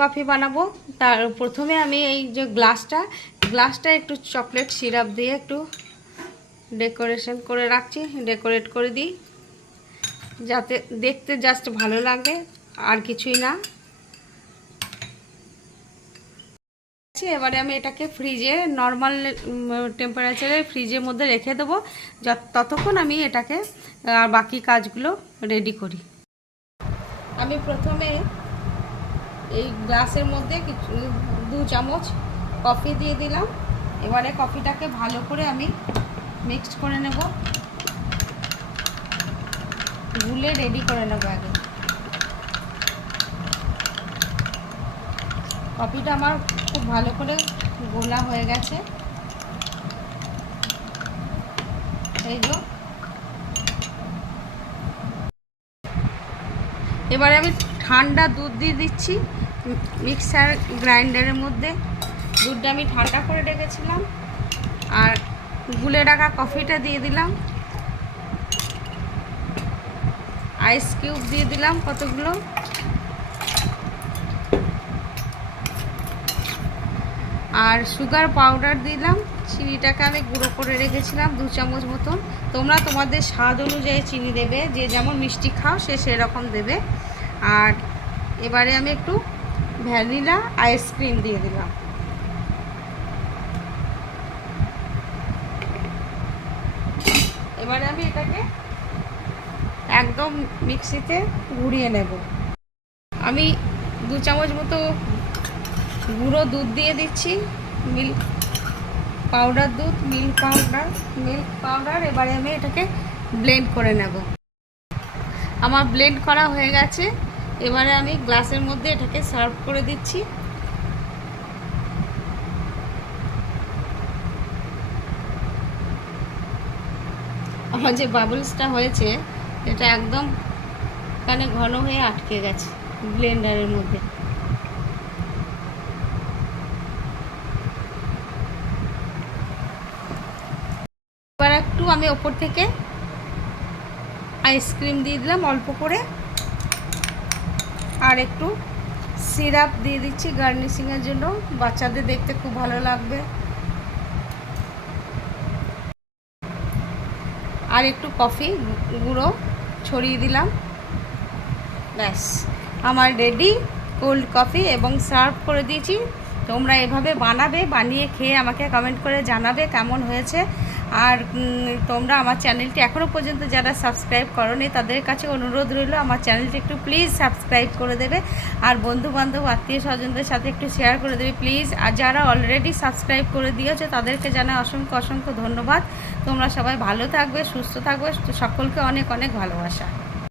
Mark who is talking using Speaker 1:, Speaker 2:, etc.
Speaker 1: Coffee বানাবো। তার প্রথমে আমি এই যে গ্লাসটা গ্লাসটা একটু চকলেট সিরাপ দিয়ে একটু ডেকোরেশন করে রাখছি ডেকোরেট করে দিই। যাতে দেখতে জাস্ট ভালো লাগে, আর কিছুই না। এবারে আমি এটাকে ফ্রিজে নর্মাল টেম্পারেচারে ফ্রিজের মধ্যে রেখে দেবো। ততক্ষণ আমি এটাকে, আর বাকি কাজগুলো রেডি করি। আমি প্রথমে এই গ্লাসের মধ্যে কিছু, দু চামচ কফি দিয়ে দিলাম। এবারে কফিটাকে ভালো করে আমি মিক্সড করে নেব। গুলে রেডি করে নেব আগে কফিটা আমার খুব ভালো করে গোলা হয়ে গেছে। এই যে এবারে আমি ঠান্ডা দুধ দিয়ে দিচ্ছি মিক্সার গ্রাইন্ডারের মধ্যে। দুধটা আমি ঠান্ডা করে রেখেছিলাম। আর গুলে রাখা কফিটা দিয়ে দিলাম। আইস কিউব দিয়ে দিলাম কতগুলো। আর সুগার পাউডার দিলাম। চিনিটাকে আমি গুঁড়ো করে রেখেছিলাম দু চামচ মতন। তোমরা তোমাদের স্বাদ অনুযায়ী চিনি দেবে, যে যেমন মিষ্টি খাও সে সেরকম দেবে। আর এবারে আমি একটু ভ্যানিলা আইসক্রিম দিয়ে দিলাম। এবারে আমি এটাকে একদম মিক্সিতে ঘুরিয়ে নেব। আমি দু চামচ মতো গুঁড়ো দুধ দিয়ে দিচ্ছি, মিল্ক পাউডার দুধ মিল্ক পাউডার মিল্ক পাউডার এবারে আমি এটাকে ব্লেন্ড করে নেব। আমার ব্লেন্ড করা হয়ে গেছে। এবারে আমি গ্লাসের মধ্যে এটাকে সার্ভ করে দিচ্ছি। আমার যে বাবলসটা হয়েছে, এটা একদম এখানে ঘন হয়ে আটকে গেছে ব্লেন্ডারের মধ্যে এবার একটু আমি ওপর থেকে আইসক্রিম দিয়ে দিলাম অল্প করে। আর একটু সিরাপ দিয়ে দিচ্ছি গার্নিশিংয়ের জন্য। বাচ্চাদের দেখতে খুব ভালো লাগবে। আর একটু কফি গুঁড়ো ছড়িয়ে দিলাম। ব্যাস, আমার রেডি কোল্ড কফি এবং সার্ভ করে দিয়েছি। তোমরা এভাবে বানাবে, বানিয়ে খেয়ে আমাকে কমেন্ট করে জানাবে কেমন হয়েছে। আর তোমরা আমার চ্যানেলটি এখনও পর্যন্ত যারা সাবস্ক্রাইব করনি, তাদের কাছে অনুরোধ রইল, আমার চ্যানেলটি একটু প্লিজ সাবস্ক্রাইব করে দেবে আর বন্ধু বান্ধব আত্মীয় স্বজনদের সাথে একটু শেয়ার করে দেবে, প্লিজ। আর যারা অলরেডি সাবস্ক্রাইব করে দিয়েছে, তাদেরকে জানা অসংখ্য অসংখ্য ধন্যবাদ। তোমরা সবাই ভালো থাকবে, সুস্থ থাকবে, সকলকে অনেক অনেক ভালোবাসা।